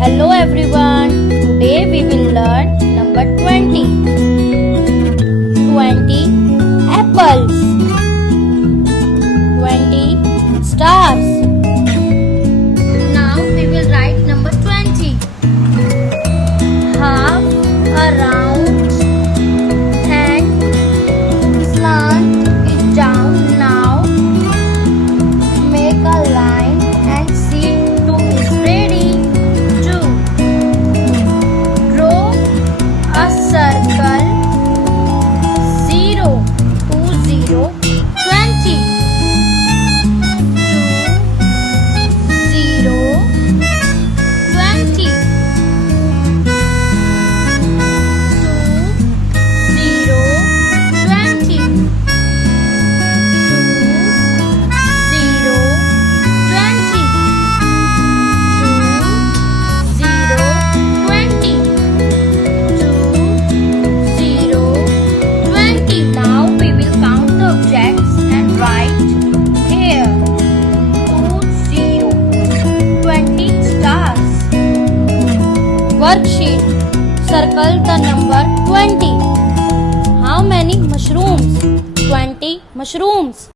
Hello everyone. Today we will learn number 20. 20 apples. 20 stars. Now we will write number 20. Half a round and slant it down now. Make a line and see 2 is ready. 2. Draw a circle. 0, 2, 0, 20. 2, 0, 20. 2, 0, 20. 2, 0, 20. 2, 0, 20. Now we will count the objects and write here 2, 0, 20 stars. Worksheet. Circle the number 20. How many mushrooms? 20 mushrooms.